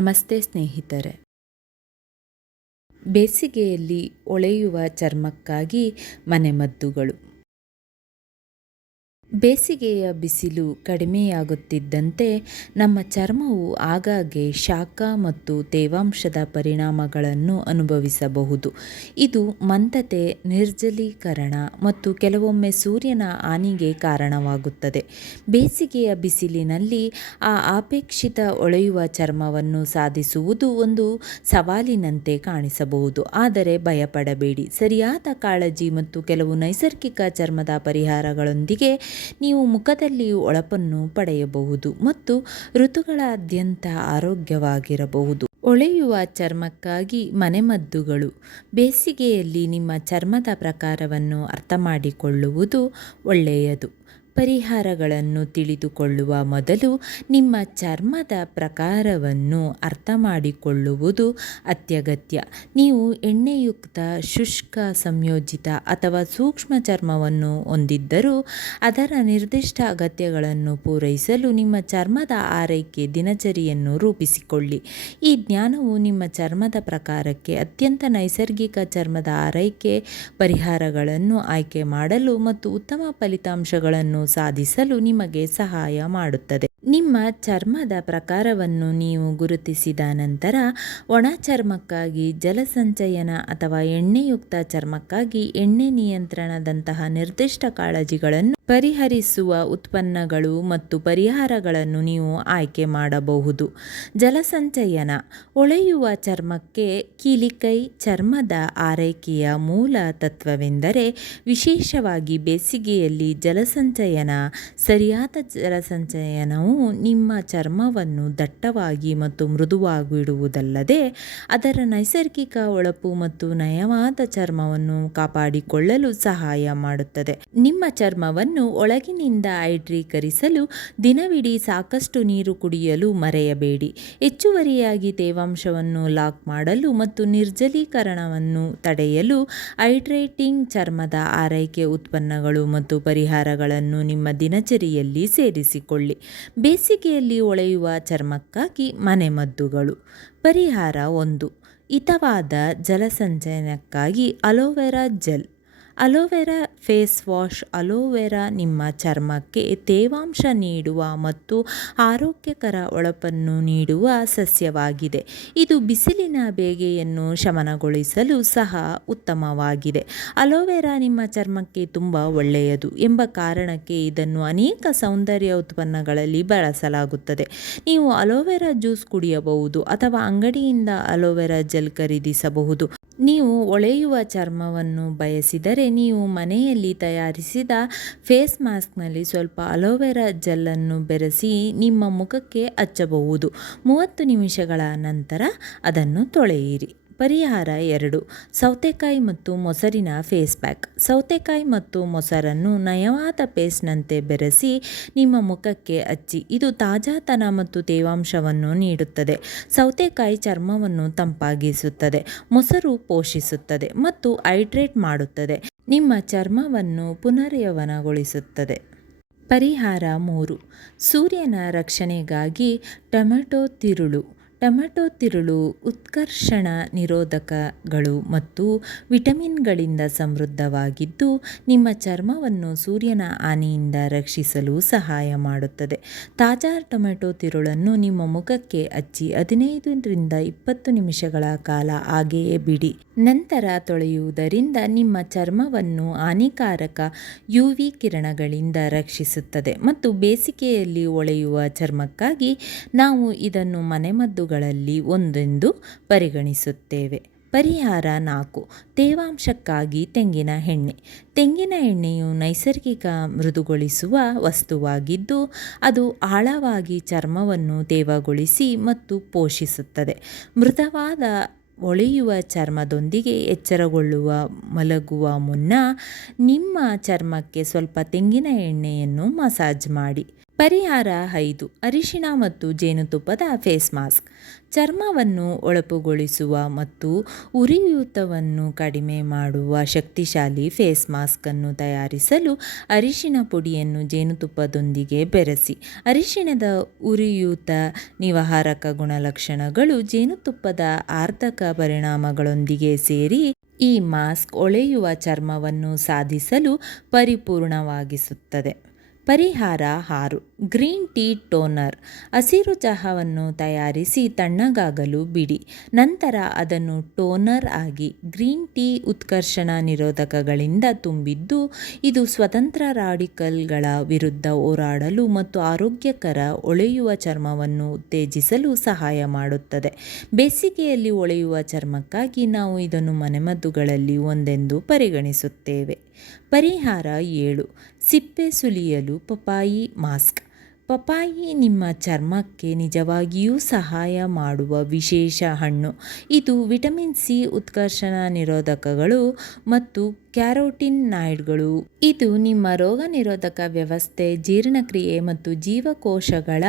ನಮಸ್ತೆ ಸ್ನೇಹಿತರೆ. ಬೇಸಿಗೆಯಲ್ಲಿ ಒಳೆಯುವ ಚರ್ಮಕ್ಕಾಗಿ ಮನೆಮದ್ದುಗಳು. ಬೇಸಿಗೆಯ ಬಿಸಿಲು ಕಡಿಮೆಯಾಗುತ್ತಿದ್ದಂತೆ ನಮ್ಮ ಚರ್ಮವು ಆಗಾಗ್ಗೆ ಶಾಖ ಮತ್ತು ತೇವಾಂಶದ ಪರಿಣಾಮಗಳನ್ನು ಅನುಭವಿಸಬಹುದು. ಇದು ಮಂದತೆ, ನಿರ್ಜಲೀಕರಣ ಮತ್ತು ಕೆಲವೊಮ್ಮೆ ಸೂರ್ಯನ ಹಾನಿಗೆ ಕಾರಣವಾಗುತ್ತದೆ. ಬೇಸಿಗೆಯ ಬಿಸಿಲಿನಲ್ಲಿ ಆ ಅಪೇಕ್ಷಿತ ಒಳೆಯುವ ಚರ್ಮವನ್ನು ಸಾಧಿಸುವುದು ಒಂದು ಸವಾಲಿನಂತೆ ಕಾಣಿಸಬಹುದು. ಆದರೆ ಭಯಪಡಬೇಡಿ. ಸರಿಯಾದ ಕಾಳಜಿ ಮತ್ತು ಕೆಲವು ನೈಸರ್ಗಿಕ ಚರ್ಮದ ಪರಿಹಾರಗಳೊಂದಿಗೆ ನೀವು ಮುಖದಲ್ಲಿ ಒಳಪನ್ನು ಪಡೆಯಬಹುದು ಮತ್ತು ಋತುಗಳಾದ್ಯಂತ ಆರೋಗ್ಯವಾಗಿರಬಹುದು. ಒಳೆಯುವ ಚರ್ಮಕ್ಕಾಗಿ ಮನೆಮದ್ದುಗಳು. ಬೇಸಿಗೆಯಲ್ಲಿ ನಿಮ್ಮ ಚರ್ಮದ ಪ್ರಕಾರವನ್ನು ಅರ್ಥಮಾಡಿಕೊಳ್ಳುವುದು ಒಳ್ಳೆಯದು. ಪರಿಹಾರಗಳನ್ನು ತಿಳಿದುಕೊಳ್ಳುವ ಮೊದಲು ನಿಮ್ಮ ಚರ್ಮದ ಪ್ರಕಾರವನ್ನು ಅರ್ಥ ಮಾಡಿಕೊಳ್ಳುವುದು ಅತ್ಯಗತ್ಯ. ನೀವು ಎಣ್ಣೆಯುಕ್ತ, ಶುಷ್ಕ, ಸಂಯೋಜಿತ ಅಥವಾ ಸೂಕ್ಷ್ಮ ಚರ್ಮವನ್ನು ಹೊಂದಿದ್ದರೂ ಅದರ ನಿರ್ದಿಷ್ಟ ಅಗತ್ಯಗಳನ್ನು ಪೂರೈಸಲು ನಿಮ್ಮ ಚರ್ಮದ ಆರೈಕೆ ದಿನಚರಿಯನ್ನು ರೂಪಿಸಿಕೊಳ್ಳಿ. ಈ ಜ್ಞಾನವು ನಿಮ್ಮ ಚರ್ಮದ ಪ್ರಕಾರಕ್ಕೆ ಅತ್ಯಂತ ನೈಸರ್ಗಿಕ ಚರ್ಮದ ಆರೈಕೆ ಪರಿಹಾರಗಳನ್ನು ಆಯ್ಕೆ ಮಾಡಲು ಮತ್ತು ಉತ್ತಮ ಫಲಿತಾಂಶಗಳನ್ನು ಸಾಧಿಸಲು ನಿಮಗೆ ಸಹಾಯ ಮಾಡುತ್ತದೆ. ನಿಮ್ಮ ಚರ್ಮದ ಪ್ರಕಾರವನ್ನು ನೀವು ಗುರುತಿಸಿದ ನಂತರ ಒಣ ಚರ್ಮಕ್ಕಾಗಿ, ಜಲಸಂಚಯನ ಅಥವಾ ಎಣ್ಣೆಯುಕ್ತ ಚರ್ಮಕ್ಕಾಗಿ ಎಣ್ಣೆ ನಿಯಂತ್ರಣದಂತಹ ನಿರ್ದಿಷ್ಟ ಕಾಳಜಿಗಳನ್ನು ಪರಿಹರಿಸುವ ಉತ್ಪನ್ನಗಳು ಮತ್ತು ಪರಿಹಾರಗಳನ್ನು ನೀವು ಆಯ್ಕೆ ಮಾಡಬಹುದು. ಜಲಸಂಚಯನ ಒಳೆಯುವ ಚರ್ಮಕ್ಕೆ ಕೀಲಿಕೈ ಚರ್ಮದ ಆರೈಕೆಯ ಮೂಲ ತತ್ವವೆಂದರೆ ವಿಶೇಷವಾಗಿ ಬೇಸಿಗೆಯಲ್ಲಿ ಜಲಸಂಚಯನ, ಸರಿಯಾದ ಜಲಸಂಚಯನವು ನಿಮ್ಮ ಚರ್ಮವನ್ನು ದಟ್ಟವಾಗಿ ಮತ್ತು ಮೃದುವಾಗಿಡುವುದಲ್ಲದೆ ಅದರ ನೈಸರ್ಗಿಕ ಒಳಪು ಮತ್ತು ನಯವಾದ ಚರ್ಮವನ್ನು ಕಾಪಾಡಿಕೊಳ್ಳಲು ಸಹಾಯ ಮಾಡುತ್ತದೆ. ನಿಮ್ಮ ಚರ್ಮವನ್ನು ಒಳಗಿನಿಂದ ಹೈಡ್ರೀಕರಿಸಲು ದಿನವಿಡೀ ಸಾಕಷ್ಟು ನೀರು ಕುಡಿಯಲು ಮರೆಯಬೇಡಿ. ಹೆಚ್ಚುವರಿಯಾಗಿ ತೇವಾಂಶವನ್ನು ಲಾಕ್ ಮಾಡಲು ಮತ್ತು ನಿರ್ಜಲೀಕರಣವನ್ನು ತಡೆಯಲು ಹೈಡ್ರೇಟಿಂಗ್ ಚರ್ಮದ ಆರೈಕೆ ಉತ್ಪನ್ನಗಳು ಮತ್ತು ಪರಿಹಾರಗಳನ್ನು ನಿಮ್ಮ ದಿನಚರಿಯಲ್ಲಿ ಸೇರಿಸಿಕೊಳ್ಳಿ. ಬೇಸಿಗೆಯಲ್ಲಿ ಒಳೆಯುವ ಚರ್ಮಕ್ಕಾಗಿ ಮನೆಮದ್ದುಗಳು. ಪರಿಹಾರ ಒಂದು. ಹಿತವಾದ ಜಲಸಂಚಯನಕ್ಕಾಗಿ aloe vera gel. Aloe vera face wash, aloe vera ನಿಮ್ಮ ಚರ್ಮಕ್ಕೆ ತೇವಾಂಶ ನೀಡುವ ಮತ್ತು ಆರೋಗ್ಯಕರ ಒಳಪನ್ನು ನೀಡುವ ಸಸ್ಯವಾಗಿದೆ. ಇದು ಬಿಸಿಲಿನ ಬೇಗೆಯನ್ನು ಶಮನಗೊಳಿಸಲು ಸಹ ಉತ್ತಮವಾಗಿದೆ. ಅಲೋವೆರಾ ನಿಮ್ಮ ಚರ್ಮಕ್ಕೆ ತುಂಬ ಒಳ್ಳೆಯದು ಎಂಬ ಕಾರಣಕ್ಕೆ ಇದನ್ನು ಅನೇಕ ಸೌಂದರ್ಯ ಉತ್ಪನ್ನಗಳಲ್ಲಿ ಬಳಸಲಾಗುತ್ತದೆ. ನೀವು ಅಲೋವೆರಾ ಜ್ಯೂಸ್ ಕುಡಿಯಬಹುದು ಅಥವಾ ಅಂಗಡಿಯಿಂದ ಅಲೋವೆರಾ ಜೆಲ್ ಖರೀದಿಸಬಹುದು. ನೀವು ಒಳೆಯುವ ಚರ್ಮವನ್ನು ಬಯಸಿದರೆ ನೀವು ಮನೆಯಲ್ಲಿ ತಯಾರಿಸಿದ ಫೇಸ್ ಮಾಸ್ಕ್ನಲ್ಲಿ ಸ್ವಲ್ಪ ಅಲೋವೆರಾ ಜೆಲ್ಲನ್ನು ಬೆರೆಸಿ ನಿಮ್ಮ ಮುಖಕ್ಕೆ ಹಚ್ಚಬಹುದು. ಮೂವತ್ತು ನಿಮಿಷಗಳ ನಂತರ ಅದನ್ನು ತೊಳೆಯಿರಿ. ಪರಿಹಾರ ಎರಡು, ಸೌತೆಕಾಯಿ ಮತ್ತು ಮೊಸರಿನ ಫೇಸ್ ಪ್ಯಾಕ್ ಸೌತೆಕಾಯಿ ಮತ್ತು ಮೊಸರನ್ನು ನಯವಾದ ಪೇಸ್ಟ್ನಂತೆ ಬೆರೆಸಿ ನಿಮ್ಮ ಮುಖಕ್ಕೆ ಹಚ್ಚಿ. ಇದು ತಾಜಾತನ ಮತ್ತು ತೇವಾಂಶವನ್ನು ನೀಡುತ್ತದೆ. ಸೌತೆಕಾಯಿ ಚರ್ಮವನ್ನು ತಂಪಾಗಿಸುತ್ತದೆ, ಮೊಸರು ಪೋಷಿಸುತ್ತದೆ ಮತ್ತು ಹೈಡ್ರೇಟ್ ಮಾಡುತ್ತದೆ. ನಿಮ್ಮ ಚರ್ಮವನ್ನು ಪುನರ್ಯವನಗೊಳಿಸುತ್ತದೆ. ಪರಿಹಾರ ಮೂರು, ಸೂರ್ಯನ ರಕ್ಷಣೆಗಾಗಿ ಟೊಮೆಟೊ ತಿರುಳು. ಟೊಮೆಟೊ ತಿರುಳು, ಉತ್ಕರ್ಷಣ ನಿರೋಧಕಗಳು ಮತ್ತು ವಿಟಮಿನ್ಗಳಿಂದ ಸಮೃದ್ಧವಾಗಿದ್ದು, ನಿಮ್ಮ ಚರ್ಮವನ್ನು ಸೂರ್ಯನ ಹಾನಿಯಿಂದ ರಕ್ಷಿಸಲು ಸಹಾಯ ಮಾಡುತ್ತದೆ. ತಾಜಾ ಟೊಮೆಟೊ ತಿರುಳನ್ನು ನಿಮ್ಮ ಮುಖಕ್ಕೆ ಹಚ್ಚಿ ಹದಿನೈದರಿಂದ ಇಪ್ಪತ್ತು ನಿಮಿಷಗಳ ಕಾಲ ಹಾಗೆಯೇ ಬಿಡಿ. ನಂತರ ತೊಳೆಯುವುದರಿಂದ ನಿಮ್ಮ ಚರ್ಮವನ್ನು ಹಾನಿಕಾರಕ ಯು ವಿ ಕಿರಣಗಳಿಂದ ರಕ್ಷಿಸುತ್ತದೆ ಮತ್ತು ಬೇಸಿಗೆಯಲ್ಲಿ ಒಳೆಯುವ ಚರ್ಮಕ್ಕಾಗಿ ನಾವು ಇದನ್ನು ಮನೆಮದ್ದುಗಳಲ್ಲಿ ಒಂದೆಂದು ಪರಿಗಣಿಸುತ್ತೇವೆ. ಪರಿಹಾರ ನಾಲ್ಕು. ತೇವಾಂಶಕ್ಕಾಗಿ ತೆಂಗಿನ ಎಣ್ಣೆ. ತೆಂಗಿನ ಎಣ್ಣೆಯು ನೈಸರ್ಗಿಕ ಮೃದುಗೊಳಿಸುವ ವಸ್ತುವಾಗಿದ್ದು, ಅದು ಆಳವಾಗಿ ಚರ್ಮವನ್ನು ತೇವಗೊಳಿಸಿ ಮತ್ತು ಪೋಷಿಸುತ್ತದೆ. ಮೃದುವಾದ ಒಳೆಯುವ ಚರ್ಮದೊಂದಿಗೆ ಎಚ್ಚರಗೊಳ್ಳುವ, ಮಲಗುವ ಮುನ್ನ ನಿಮ್ಮ ಚರ್ಮಕ್ಕೆ ಸ್ವಲ್ಪ ತೆಂಗಿನ ಎಣ್ಣೆಯನ್ನು ಮಸಾಜ್ ಮಾಡಿ. ಪರಿಹಾರ ಐದು, ಅರಿಶಿಣ ಮತ್ತು ಜೇನುತುಪ್ಪದ ಫೇಸ್ ಮಾಸ್ಕ್. ಚರ್ಮವನ್ನು ಒಳಪುಗೊಳಿಸುವ ಮತ್ತು ಉರಿಯೂತವನ್ನು ಕಡಿಮೆ ಮಾಡುವ ಶಕ್ತಿಶಾಲಿ ಫೇಸ್ ಮಾಸ್ಕನ್ನು ತಯಾರಿಸಲು ಅರಿಶಿನ ಪುಡಿಯನ್ನು ಜೇನುತುಪ್ಪದೊಂದಿಗೆ ಬೆರೆಸಿ. ಅರಿಶಿಣದ ಉರಿಯೂತ ನಿವಾರಕ ಗುಣಲಕ್ಷಣಗಳು ಜೇನುತುಪ್ಪದ ಆರ್ಥಕ ಪರಿಣಾಮಗಳೊಂದಿಗೆ ಸೇರಿ ಈ ಮಾಸ್ಕ್ ಒಳೆಯುವ ಚರ್ಮವನ್ನು ಸಾಧಿಸಲು ಪರಿಪೂರ್ಣವಾಗಿಸುತ್ತದೆ. ಪರಿಹಾರ ಆರು ಗ್ರೀನ್ ಟೀ ಟೋನರ್. ಹಸಿರು ಚಹಾವನ್ನು ತಯಾರಿಸಿ ತಣ್ಣಗಾಗಲು ಬಿಡಿ. ನಂತರ ಅದನ್ನು ಟೋನರ್ ಆಗಿ ಗ್ರೀನ್ ಟೀ ಉತ್ಕರ್ಷಣ ನಿರೋಧಕಗಳಿಂದ ತುಂಬಿದ್ದು, ಇದು ಸ್ವತಂತ್ರ ರಾಡಿಕಲ್ಗಳ ವಿರುದ್ಧ ಹೋರಾಡಲು ಮತ್ತು ಆರೋಗ್ಯಕರ ಒಳೆಯುವ ಚರ್ಮವನ್ನು ಉತ್ತೇಜಿಸಲು ಸಹಾಯ ಮಾಡುತ್ತದೆ. ಬೇಸಿಗೆಯಲ್ಲಿ ಒಳೆಯುವ ಚರ್ಮಕ್ಕಾಗಿ ನಾವು ಇದನ್ನು ಮನೆಮದ್ದುಗಳಲ್ಲಿ ಒಂದೆಂದು ಪರಿಗಣಿಸುತ್ತೇವೆ. ಪರಿಹಾರ ಏಳು. ಸಿಪ್ಪೆ ಸುಲಿಯಲು ಪಪಾಯಿ ಮಾಸ್ಕ್. ಪಪಾಯಿ ನಿಮ್ಮ ಚರ್ಮಕ್ಕೆ ನಿಜವಾಗಿಯೂ ಸಹಾಯ ಮಾಡುವ ವಿಶೇಷ ಹಣ್ಣು. ಇದು ವಿಟಮಿನ್ ಸಿ ಉತ್ಕರ್ಷಣ ನಿರೋಧಕಗಳು ಮತ್ತು ಕ್ಯಾರೋಟಿನಾಯ್ಡ್ಗಳು ಇದು ನಿಮ್ಮ ರೋಗ ನಿರೋಧಕ ವ್ಯವಸ್ಥೆ, ಜೀರ್ಣಕ್ರಿಯೆ ಮತ್ತು ಜೀವಕೋಶಗಳ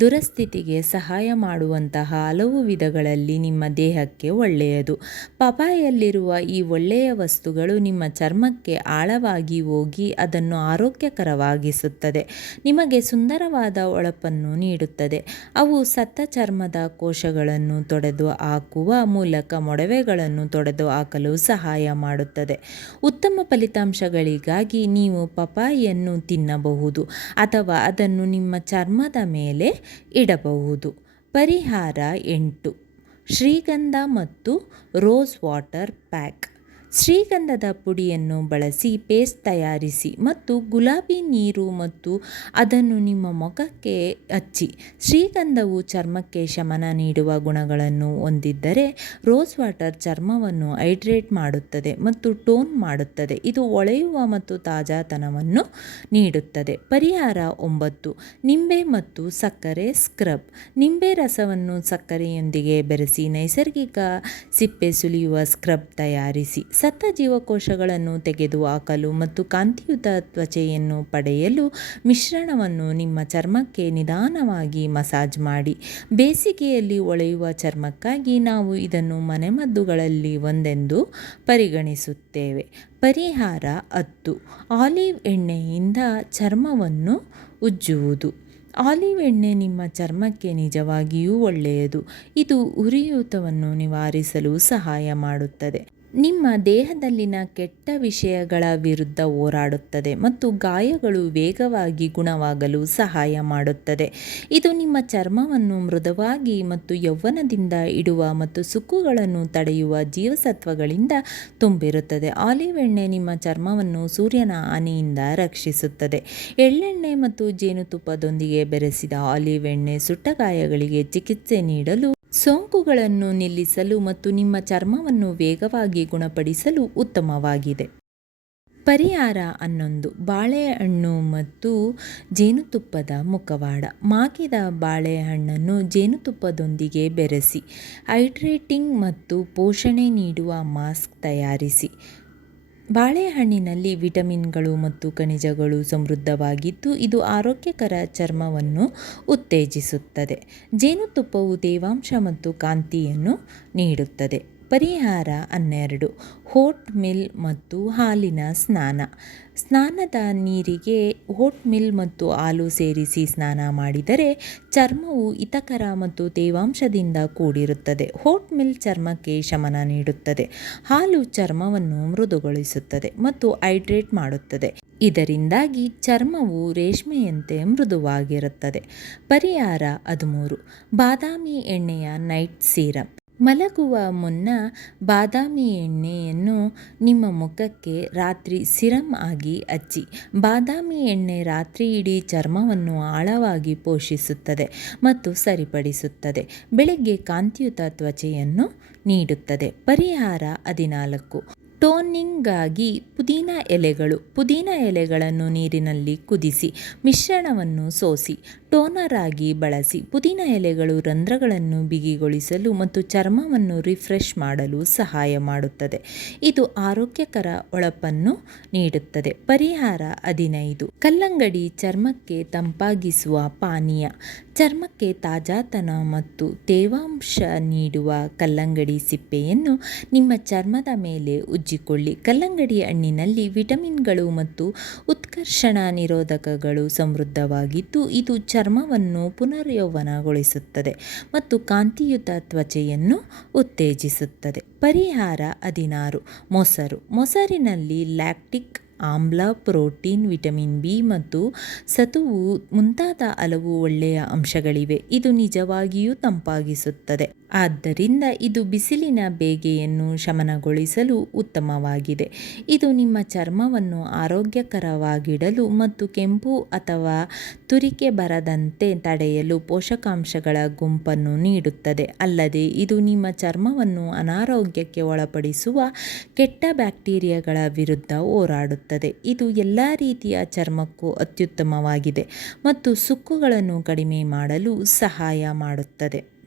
ದುರಸ್ಥಿತಿಗೆ ಸಹಾಯ ಮಾಡುವಂತಹ ಹಲವು ವಿಧಗಳಲ್ಲಿ ನಿಮ್ಮ ದೇಹಕ್ಕೆ ಒಳ್ಳೆಯದು. ಪಪಾಯಲ್ಲಿರುವ ಈ ಒಳ್ಳೆಯ ವಸ್ತುಗಳು ನಿಮ್ಮ ಚರ್ಮಕ್ಕೆ ಆಳವಾಗಿ ಹೋಗಿ ಅದನ್ನು ಆರೋಗ್ಯಕರವಾಗಿಸುತ್ತದೆ. ನಿಮಗೆ ಸುಂದರವಾದ ಹೊಳಪನ್ನು ನೀಡುತ್ತದೆ. ಅವು ಸತ್ತ ಚರ್ಮದ ಕೋಶಗಳನ್ನು ತೊಡೆದು ಹಾಕುವ ಮೂಲಕ ಮೊಡವೆಗಳನ್ನು ತೊಡೆದು ಹಾಕಲು ಸಹಾಯ ಮಾಡುತ್ತದೆ. ಉತ್ತಮ ಫಲಿತಾಂಶಗಳಿಗಾಗಿ ನೀವು ಪಪಾಯಿಯನ್ನು ತಿನ್ನಬಹುದು ಅಥವಾ ಅದನ್ನು ನಿಮ್ಮ ಚರ್ಮದ ಮೇಲೆ ಇಡಬಹುದು. ಪರಿಹಾರ ಎಂಟು ಶ್ರೀಗಂಧ ಮತ್ತು ರೋಸ್ ವಾಟರ್ ಪ್ಯಾಕ್. ಶ್ರೀಗಂಧದ ಪುಡಿಯನ್ನು ಬಳಸಿ ಪೇಸ್ಟ್ ತಯಾರಿಸಿ ಮತ್ತು ಗುಲಾಬಿ ನೀರು ಮತ್ತು ಅದನ್ನು ನಿಮ್ಮ ಮುಖಕ್ಕೆ ಹಚ್ಚಿ. ಶ್ರೀಗಂಧವು ಚರ್ಮಕ್ಕೆ ಶಮನ ನೀಡುವ ಗುಣಗಳನ್ನು ಹೊಂದಿದ್ದರೆ ರೋಸ್ ವಾಟರ್ ಚರ್ಮವನ್ನು ಹೈಡ್ರೇಟ್ ಮಾಡುತ್ತದೆ ಮತ್ತು ಟೋನ್ ಮಾಡುತ್ತದೆ. ಇದು ಒಳೆಯುವ ಮತ್ತು ತಾಜಾತನವನ್ನು ನೀಡುತ್ತದೆ. ಪರಿಹಾರ ಒಂಬತ್ತು, ನಿಂಬೆ ಮತ್ತು ಸಕ್ಕರೆ ಸ್ಕ್ರಬ್ ನಿಂಬೆ ರಸವನ್ನು ಸಕ್ಕರೆಯೊಂದಿಗೆ ಬೆರೆಸಿ ನೈಸರ್ಗಿಕ ಸಿಪ್ಪೆ ಸುಲಿಯುವ ಸ್ಕ್ರಬ್ ತಯಾರಿಸಿ. ಸತ್ತ ಜೀವಕೋಶಗಳನ್ನು ತೆಗೆದುಹಾಕಲು ಮತ್ತು ಕಾಂತಿಯುತ ತ್ವಚೆಯನ್ನು ಪಡೆಯಲು ಮಿಶ್ರಣವನ್ನು ನಿಮ್ಮ ಚರ್ಮಕ್ಕೆ ನಿಧಾನವಾಗಿ ಮಸಾಜ್ ಮಾಡಿ. ಬೇಸಿಗೆಯಲ್ಲಿ ಒಳೆಯುವ ಚರ್ಮಕ್ಕಾಗಿ ನಾವು ಇದನ್ನು ಮನೆಮದ್ದುಗಳಲ್ಲಿ ಒಂದೆಂದು ಪರಿಗಣಿಸುತ್ತೇವೆ. ಪರಿಹಾರ ಹತ್ತು. ಆಲಿವ್ ಎಣ್ಣೆಯಿಂದ ಚರ್ಮವನ್ನು ಉಜ್ಜುವುದು. ಆಲಿವ್ ಎಣ್ಣೆ ನಿಮ್ಮ ಚರ್ಮಕ್ಕೆ ನಿಜವಾಗಿಯೂ ಒಳ್ಳೆಯದು. ಇದು ಉರಿಯೂತವನ್ನು ನಿವಾರಿಸಲು ಸಹಾಯ ಮಾಡುತ್ತದೆ. ನಿಮ್ಮ ದೇಹದಲ್ಲಿನ ಕೆಟ್ಟ ವಿಷಯಗಳ ವಿರುದ್ಧ ಹೋರಾಡುತ್ತದೆ ಮತ್ತು ಗಾಯಗಳು ವೇಗವಾಗಿ ಗುಣವಾಗಲು ಸಹಾಯ ಮಾಡುತ್ತದೆ. ಇದು ನಿಮ್ಮ ಚರ್ಮವನ್ನು ಮೃದುವಾಗಿ ಮತ್ತು ಯೌವನದಿಂದ ಇಡುವ ಮತ್ತು ಸುಕ್ಕುಗಳನ್ನು ತಡೆಯುವ ಜೀವಸತ್ವಗಳಿಂದ ತುಂಬಿರುತ್ತದೆ. ಆಲಿವ್ ಎಣ್ಣೆ ನಿಮ್ಮ ಚರ್ಮವನ್ನು ಸೂರ್ಯನ ಹಾನಿಯಿಂದ ರಕ್ಷಿಸುತ್ತದೆ. ಎಳ್ಳೆಣ್ಣೆ ಮತ್ತು ಜೇನುತುಪ್ಪದೊಂದಿಗೆ ಬೆರೆಸಿದ ಆಲಿವ್ ಎಣ್ಣೆ ಸುಟ್ಟ ಗಾಯಗಳಿಗೆ ಚಿಕಿತ್ಸೆ ನೀಡಲು ಸೋಂಕುಗಳನ್ನು ನಿಲ್ಲಿಸಲು ಮತ್ತು ನಿಮ್ಮ ಚರ್ಮವನ್ನು ವೇಗವಾಗಿ ಗುಣಪಡಿಸಲು ಉತ್ತಮವಾಗಿದೆ. ಪರಿಹಾರ ಹನ್ನೊಂದು, ಬಾಳೆಹಣ್ಣು ಮತ್ತು ಜೇನುತುಪ್ಪದ ಮುಖವಾಡ. ಮಾಗಿದ ಬಾಳೆಹಣ್ಣನ್ನು ಜೇನುತುಪ್ಪದೊಂದಿಗೆ ಬೆರೆಸಿ, ಹೈಡ್ರೇಟಿಂಗ್ ಮತ್ತು ಪೋಷಣೆ ನೀಡುವ ಮಾಸ್ಕ್ ತಯಾರಿಸಿ. ಬಾಳೆಹಣ್ಣಿನಲ್ಲಿ ವಿಟಮಿನ್ಗಳು ಮತ್ತು ಖನಿಜಗಳು ಸಮೃದ್ಧವಾಗಿದ್ದು, ಇದು ಆರೋಗ್ಯಕರ ಚರ್ಮವನ್ನು ಉತ್ತೇಜಿಸುತ್ತದೆ. ಜೇನುತುಪ್ಪವು ತೇವಾಂಶ ಮತ್ತು ಕಾಂತಿಯನ್ನು ನೀಡುತ್ತದೆ. ಪರಿಹಾರ ಹನ್ನೆರಡು ಹೋಟ್ ಮಿಲ್ ಮತ್ತು ಹಾಲಿನ ಸ್ನಾನ. ಸ್ನಾನದ ನೀರಿಗೆ ಹೋಟ್ ಮಿಲ್ ಮತ್ತು ಹಾಲು ಸೇರಿಸಿ ಸ್ನಾನ ಮಾಡಿದರೆ ಚರ್ಮವು ಹಿತಕರ ಮತ್ತು ತೇವಾಂಶದಿಂದ ಕೂಡಿರುತ್ತದೆ. ಹೋಟ್ ಮಿಲ್ ಚರ್ಮಕ್ಕೆ ಶಮನ ನೀಡುತ್ತದೆ. ಹಾಲು ಚರ್ಮವನ್ನು ಮೃದುಗೊಳಿಸುತ್ತದೆ ಮತ್ತು ಹೈಡ್ರೇಟ್ ಮಾಡುತ್ತದೆ. ಇದರಿಂದಾಗಿ ಚರ್ಮವು ರೇಷ್ಮೆಯಂತೆ ಮೃದುವಾಗಿರುತ್ತದೆ. ಪರಿಹಾರ ಹದಿಮೂರು. ಬಾದಾಮಿ ಎಣ್ಣೆಯ ನೈಟ್ ಸೀರಮ್ ಮಲಗುವ ಮುನ್ನ ಬಾದಾಮಿ ಎಣ್ಣೆಯನ್ನು ನಿಮ್ಮ ಮುಖಕ್ಕೆ ರಾತ್ರಿ ಸಿರಮ್ ಆಗಿ ಹಚ್ಚಿ ಬಾದಾಮಿ ಎಣ್ಣೆ ರಾತ್ರಿ ಇಡೀ ಚರ್ಮವನ್ನು ಆಳವಾಗಿ ಪೋಷಿಸುತ್ತದೆ ಮತ್ತು ಸರಿಪಡಿಸುತ್ತದೆ. ಬೆಳಗ್ಗೆ ಕಾಂತಿಯುತ ತ್ವಚೆಯನ್ನು ನೀಡುತ್ತದೆ. ಪರಿಹಾರ ಹದಿನಾಲ್ಕು. ಟೋನಿಂಗ್ಗಾಗಿ ಪುದೀನ ಎಲೆಗಳು, ಪುದೀನ ಎಲೆಗಳನ್ನು ನೀರಿನಲ್ಲಿ ಕುದಿಸಿ, ಮಿಶ್ರಣವನ್ನು ಸೋಸಿ, ಟೋನರ್ ಆಗಿ ಬಳಸಿ, ಪುದೀನ ಎಲೆಗಳು ರಂಧ್ರಗಳನ್ನು ಬಿಗಿಗೊಳಿಸಲು ಮತ್ತು ಚರ್ಮವನ್ನು ರಿಫ್ರೆಶ್ ಮಾಡಲು ಸಹಾಯ ಮಾಡುತ್ತದೆ. ಇದು ಆರೋಗ್ಯಕರ ಒಳಪನ್ನು ನೀಡುತ್ತದೆ. ಪರಿಹಾರ ಹದಿನೈದು. ಕಲ್ಲಂಗಡಿ ಚರ್ಮಕ್ಕೆ ತಂಪಾಗಿಸುವ ಪಾನೀಯ. ಚರ್ಮಕ್ಕೆ ತಾಜಾತನ ಮತ್ತು ತೇವಾಂಶ ನೀಡುವ ಕಲ್ಲಂಗಡಿ ಸಿಪ್ಪೆಯನ್ನು ನಿಮ್ಮ ಚರ್ಮದ ಮೇಲೆ ಉಜ್ಜಿಕೊಳ್ಳಿ. ಕಲ್ಲಂಗಡಿ ಹಣ್ಣಿನಲ್ಲಿ ವಿಟಮಿನ್ಗಳು ಮತ್ತು ಉತ್ಕರ್ಷಣ ನಿರೋಧಕಗಳು ಸಮೃದ್ಧವಾಗಿದ್ದು, ಇದು ಚರ್ಮವನ್ನು ಪುನರ್ಯೌವನಗೊಳಿಸುತ್ತದೆ ಮತ್ತು ಕಾಂತಿಯುತ ತ್ವಚೆಯನ್ನು ಉತ್ತೇಜಿಸುತ್ತದೆ. ಪರಿಹಾರ ಹದಿನಾರು ಮೊಸರು. ಮೊಸರಿನಲ್ಲಿ ಲ್ಯಾಕ್ಟಿಕ್ ಆಮ್ಲ, ಪ್ರೋಟೀನ್, ವಿಟಮಿನ್ ಬಿ ಮತ್ತು ಸತುವು ಮುಂತಾದ ಹಲವು ಒಳ್ಳೆಯ ಅಂಶಗಳಿವೆ. ಇದು ನಿಜವಾಗಿಯೂ ತಂಪಾಗಿಸುತ್ತದೆ. ಆದ್ದರಿಂದ ಇದು ಬಿಸಿಲಿನ ಬೇಗೆಯನ್ನು ಶಮನಗೊಳಿಸಲು ಉತ್ತಮವಾಗಿದೆ. ಇದು ನಿಮ್ಮ ಚರ್ಮವನ್ನು ಆರೋಗ್ಯಕರವಾಗಿಡಲು ಮತ್ತು ಕೆಂಪು ಅಥವಾ ತುರಿಕೆ ಬರದಂತೆ ತಡೆಯಲು ಪೋಷಕಾಂಶಗಳ ಗುಂಪನ್ನು ನೀಡುತ್ತದೆ. ಅಲ್ಲದೆ ಇದು ನಿಮ್ಮ ಚರ್ಮವನ್ನು ಅನಾರೋಗ್ಯಕ್ಕೆ ಒಳಪಡಿಸುವ ಕೆಟ್ಟ ಬ್ಯಾಕ್ಟೀರಿಯಾಗಳ ವಿರುದ್ಧ ಹೋರಾಡುತ್ತದೆ. ಇದು ಎಲ್ಲ ರೀತಿಯ ಚರ್ಮಕ್ಕೂ ಅತ್ಯುತ್ತಮವಾಗಿದೆ ಮತ್ತು ಸುಕ್ಕುಗಳನ್ನು ಕಡಿಮೆ ಮಾಡಲು ಸಹಾಯ ಮಾಡುತ್ತದೆ.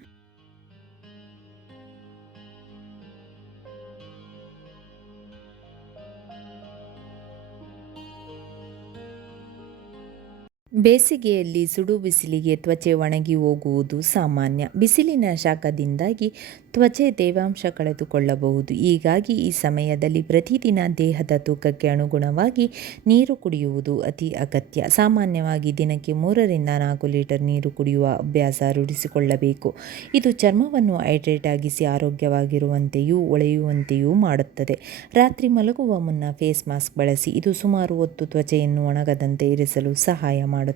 ಬೇಸಿಗೆಯಲ್ಲಿ ಸುಡು ಬಿಸಿಲಿಗೆ ತ್ವಚೆ ಒಣಗಿ ಹೋಗುವುದು ಸಾಮಾನ್ಯ. ಬಿಸಿಲಿನ ಶಾಖದಿಂದಾಗಿ ತ್ವಚೆ ತೇವಾಂಶ ಕಳೆದುಕೊಳ್ಳಬಹುದು. ಹೀಗಾಗಿ ಈ ಸಮಯದಲ್ಲಿ ಪ್ರತಿದಿನ ದೇಹದ ತೂಕಕ್ಕೆ ಅನುಗುಣವಾಗಿ ನೀರು ಕುಡಿಯುವುದು ಅತಿ ಅಗತ್ಯ. ಸಾಮಾನ್ಯವಾಗಿ ದಿನಕ್ಕೆ ಮೂರರಿಂದ ನಾಲ್ಕು ಲೀಟರ್ ನೀರು ಕುಡಿಯುವ ಅಭ್ಯಾಸ ರೂಢಿಸಿಕೊಳ್ಳಬೇಕು. ಇದು ಚರ್ಮವನ್ನು ಹೈಡ್ರೇಟ್ ಆಗಿಸಿ ಆರೋಗ್ಯವಾಗಿರುವಂತೆಯೂ ಒಳೆಯುವಂತೆಯೂ ಮಾಡುತ್ತದೆ. ರಾತ್ರಿ ಮಲಗುವ ಮುನ್ನ ಫೇಸ್ ಮಾಸ್ಕ್ ಬಳಸಿ. ಇದು ಸುಮಾರು ಹೊತ್ತು ತ್ವಚೆಯನ್ನು ಒಣಗದಂತೆ ಇರಿಸಲು ಸಹಾಯ ಮಾಡುತ್ತದೆ.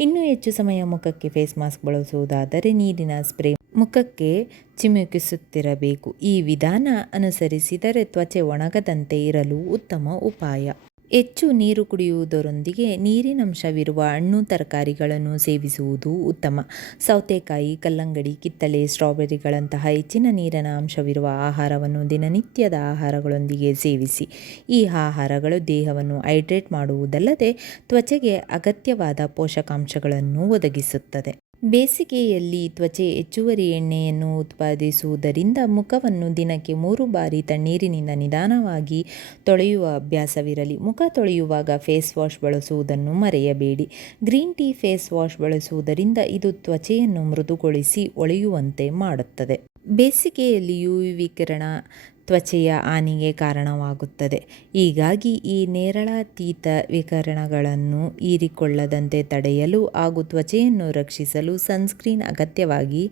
ಇನ್ನೂ ಹೆಚ್ಚು ಸಮಯ ಮುಖಕ್ಕೆ ಫೇಸ್ ಮಾಸ್ಕ್ ಬಳಸುವುದಾದರೆ ನೀರಿನ ಸ್ಪ್ರೇ ಮುಖಕ್ಕೆ ಚಿಮುಕಿಸುತ್ತಿರಬೇಕು. ಈ ವಿಧಾನ ಅನುಸರಿಸಿದರೆ ತ್ವಚೆ ಒಣಗದಂತೆ ಇರಲು ಉತ್ತಮ ಉಪಾಯ. ಹೆಚ್ಚು ನೀರು ಕುಡಿಯುವುದರೊಂದಿಗೆ ನೀರಿನಂಶವಿರುವ ಹಣ್ಣು, ತರಕಾರಿಗಳನ್ನು ಸೇವಿಸುವುದು ಉತ್ತಮ. ಸೌತೆಕಾಯಿ, ಕಲ್ಲಂಗಡಿ, ಕಿತ್ತಳೆ, ಸ್ಟ್ರಾಬೆರಿಗಳಂತಹ ಹೆಚ್ಚಿನ ನೀರಿನ ಅಂಶವಿರುವ ಆಹಾರವನ್ನು ದಿನನಿತ್ಯದ ಆಹಾರಗಳೊಂದಿಗೆ ಸೇವಿಸಿ, ಈ ಆಹಾರಗಳು ದೇಹವನ್ನು ಹೈಡ್ರೇಟ್ ಮಾಡುವುದಲ್ಲದೆ ತ್ವಚೆಗೆ ಅಗತ್ಯವಾದ ಪೋಷಕಾಂಶಗಳನ್ನು ಒದಗಿಸುತ್ತದೆ. ಬೇಸಿಗೆಯಲ್ಲಿ ತ್ವಚೆ ಹೆಚ್ಚುವರಿ ಎಣ್ಣೆಯನ್ನು ಉತ್ಪಾದಿಸುವುದರಿಂದ ಮುಖವನ್ನು ದಿನಕ್ಕೆ ಮೂರು ಬಾರಿ ತಣ್ಣೀರಿನಿಂದ ನಿಧಾನವಾಗಿ ತೊಳೆಯುವ ಅಭ್ಯಾಸವಿರಲಿ. ಮುಖ ತೊಳೆಯುವಾಗ ಫೇಸ್ ವಾಶ್ ಬಳಸುವುದನ್ನು ಮರೆಯಬೇಡಿ. ಗ್ರೀನ್ ಟೀ ಫೇಸ್ ವಾಶ್ ಬಳಸುವುದರಿಂದ ಇದು ತ್ವಚೆಯನ್ನು ಮೃದುಗೊಳಿಸಿ ಒಳೆಯುವಂತೆ ಮಾಡುತ್ತದೆ. ಬೇಸಿಗೆಯಲ್ಲಿ ಯು ವಿ ವಿಕಿರಣ ತ್ವಚೆಯ ಹಾನಿಗೆ ಕಾರಣವಾಗುತ್ತದೆ. ಹೀಗಾಗಿ ಈ ನೇರಳಾತೀತ ವಿಕಿರಣಗಳನ್ನು ಹೀರಿಕೊಳ್ಳದಂತೆ ತಡೆಯಲು ಹಾಗೂ ತ್ವಚೆಯನ್ನು ರಕ್ಷಿಸಲು ಸನ್ಸ್ಕ್ರೀನ್ ಅಗತ್ಯವಾಗಿ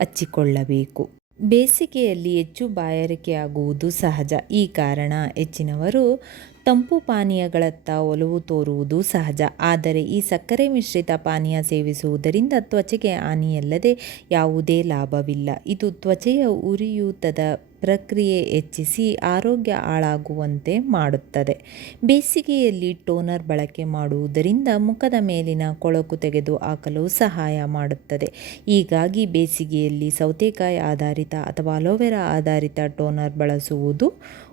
ಹಚ್ಚಿಕೊಳ್ಳಬೇಕು. ಬೇಸಿಗೆಯಲ್ಲಿ ಹೆಚ್ಚು ಬಾಯಾರಿಕೆಯಾಗುವುದು ಸಹಜ. ಈ ಕಾರಣ ಹೆಚ್ಚಿನವರು ತಂಪು ಪಾನೀಯಗಳತ್ತ ಒಲವು ತೋರುವುದು ಸಹಜ. ಆದರೆ ಈ ಸಕ್ಕರೆ ಮಿಶ್ರಿತ ಪಾನೀಯ ಸೇವಿಸುವುದರಿಂದ ತ್ವಚೆಗೆ ಹಾನಿಯಲ್ಲದೆ ಯಾವುದೇ ಲಾಭವಿಲ್ಲ. ಇದು ತ್ವಚೆಯ ಉರಿಯೂತದ ಪ್ರಕ್ರಿಯೆ ಹೆಚ್ಚಿಸಿ ಆರೋಗ್ಯ ಹಾಳಾಗುವಂತೆ ಮಾಡುತ್ತದೆ. ಬೇಸಿಗೆಯಲ್ಲಿ ಟೋನರ್ ಬಳಕೆ ಮಾಡುವುದರಿಂದ ಮುಖದ ಮೇಲಿನ ಕೊಳಕು ತೆಗೆದು ಹಾಕಲು ಸಹಾಯ ಮಾಡುತ್ತದೆ. ಹೀಗಾಗಿ ಬೇಸಿಗೆಯಲ್ಲಿ ಸೌತೆಕಾಯಿ ಆಧಾರಿತ ಅಥವಾ ಅಲೋವೆರಾ ಆಧಾರಿತ ಟೋನರ್ ಬಳಸುವುದು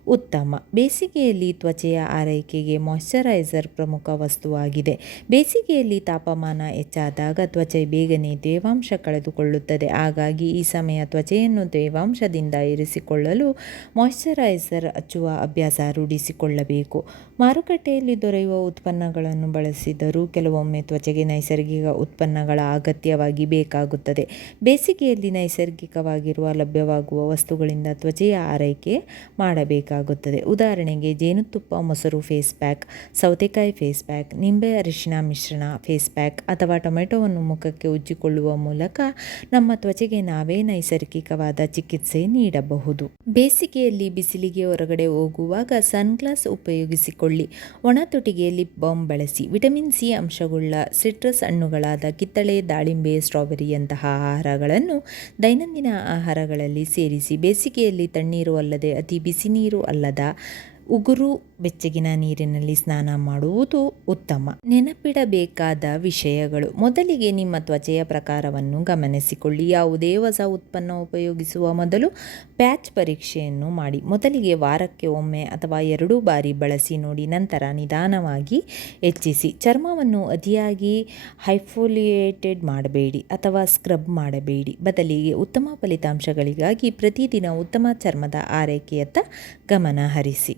ಉತ್ತಮ. ಬೇಸಿಗೆಯಲ್ಲಿ ತ್ವಚೆಯ ಆರೈಕೆಗೆ ಮಾಯಶ್ಚರೈಸರ್ ಪ್ರಮುಖ ವಸ್ತುವಾಗಿದೆ. ಬೇಸಿಗೆಯಲ್ಲಿ ತಾಪಮಾನ ಹೆಚ್ಚಾದಾಗ ತ್ವಚೆ ಬೇಗನೆ ತೇವಾಂಶ ಕಳೆದುಕೊಳ್ಳುತ್ತದೆ. ಹಾಗಾಗಿ ಈ ಸಮಯ ತ್ವಚೆಯನ್ನು ತೇವಾಂಶದಿಂದ ಇರಿಸಿಕೊಳ್ಳಲು ಮಾಯಿಶ್ಚರೈಸರ್ ಹಚ್ಚುವ ಅಭ್ಯಾಸ ರೂಢಿಸಿಕೊಳ್ಳಬೇಕು. ಮಾರುಕಟ್ಟೆಯಲ್ಲಿ ದೊರೆಯುವ ಉತ್ಪನ್ನಗಳನ್ನು ಬಳಸಿದರೂ ಕೆಲವೊಮ್ಮೆ ತ್ವಚೆಗೆ ನೈಸರ್ಗಿಕ ಉತ್ಪನ್ನಗಳ ಅಗತ್ಯವಾಗಿ ಬೇಕಾಗುತ್ತದೆ. ಬೇಸಿಗೆಯಲ್ಲಿ ನೈಸರ್ಗಿಕವಾಗಿರುವ ಲಭ್ಯವಾಗುವ ವಸ್ತುಗಳಿಂದ ತ್ವಚೆಯ ಆರೈಕೆ ಮಾಡಬೇಕಾಗುತ್ತದೆ. ಉದಾಹರಣೆಗೆ ಜೇನುತುಪ್ಪ, ಮೊಸರು ಫೇಸ್ ಪ್ಯಾಕ್ ಸೌತೆಕಾಯಿ ಫೇಸ್ ಪ್ಯಾಕ್ ನಿಂಬೆ ಅರಿಶಿನ ಮಿಶ್ರಣ ಫೇಸ್ ಪ್ಯಾಕ್ ಅಥವಾ ಟೊಮೆಟೊವನ್ನು ಮುಖಕ್ಕೆ ಉಜ್ಜಿಕೊಳ್ಳುವ ಮೂಲಕ ನಮ್ಮ ತ್ವಚೆಗೆ ನಾವೇ ನೈಸರ್ಗಿಕವಾದ ಚಿಕಿತ್ಸೆ ನೀಡಬಹುದು. ಬೇಸಿಗೆಯಲ್ಲಿ ಬಿಸಿಲಿಗೆ ಹೊರಗಡೆ ಹೋಗುವಾಗ ಸನ್ಗ್ಲಾಸ್ ಉಪಯೋಗಿಸಿಕೊಳ್ಳಿ. ಒಣ ತುಟಿಗೆಯಲ್ಲಿ ಬಾಮ್ ಬಳಸಿ. ವಿಟಮಿನ್ ಸಿ ಅಂಶವುಳ್ಳ ಸಿಟ್ರಸ್ ಹಣ್ಣುಗಳಾದ ಕಿತ್ತಳೆ, ದಾಳಿಂಬೆ ಸ್ಟ್ರಾಬೆರಿಯಂತಹ ಆಹಾರಗಳನ್ನು ದೈನಂದಿನ ಆಹಾರಗಳಲ್ಲಿ ಸೇರಿಸಿ ಬೇಸಿಗೆಯಲ್ಲಿ ತಣ್ಣೀರು ಅಲ್ಲದೆ ಅತಿ ಬಿಸಿ ನೀರು ಅಲ್ಲದ ಉಗುರು ಬೆಚ್ಚಗಿನ ನೀರಿನಲ್ಲಿ ಸ್ನಾನ ಮಾಡುವುದು ಉತ್ತಮ. ನೆನಪಿಡಬೇಕಾದ ವಿಷಯಗಳು. ಮೊದಲಿಗೆ ನಿಮ್ಮ ತ್ವಚೆಯ ಪ್ರಕಾರವನ್ನು ಗಮನಿಸಿಕೊಳ್ಳಿ. ಯಾವುದೇ ಹೊಸ ಉತ್ಪನ್ನ ಉಪಯೋಗಿಸುವ ಮೊದಲು ಪ್ಯಾಚ್ ಪರೀಕ್ಷೆಯನ್ನು ಮಾಡಿ. ಮೊದಲಿಗೆ ವಾರಕ್ಕೆ ಒಮ್ಮೆ ಅಥವಾ ಎರಡು ಬಾರಿ ಬಳಸಿ ನೋಡಿ, ನಂತರ ನಿಧಾನವಾಗಿ ಹೆಚ್ಚಿಸಿ. ಚರ್ಮವನ್ನು ಅತಿಯಾಗಿ ಹೈಫೋಲಿಯೇಟೆಡ್ ಮಾಡಬೇಡಿ ಅಥವಾ ಸ್ಕ್ರಬ್ ಮಾಡಬೇಡಿ. ಬದಲಿಗೆ ಉತ್ತಮ ಫಲಿತಾಂಶಗಳಿಗಾಗಿ ಪ್ರತಿದಿನ ಉತ್ತಮ ಚರ್ಮದ ಆರೈಕೆಯತ್ತ ಗಮನ ಹರಿಸಿ.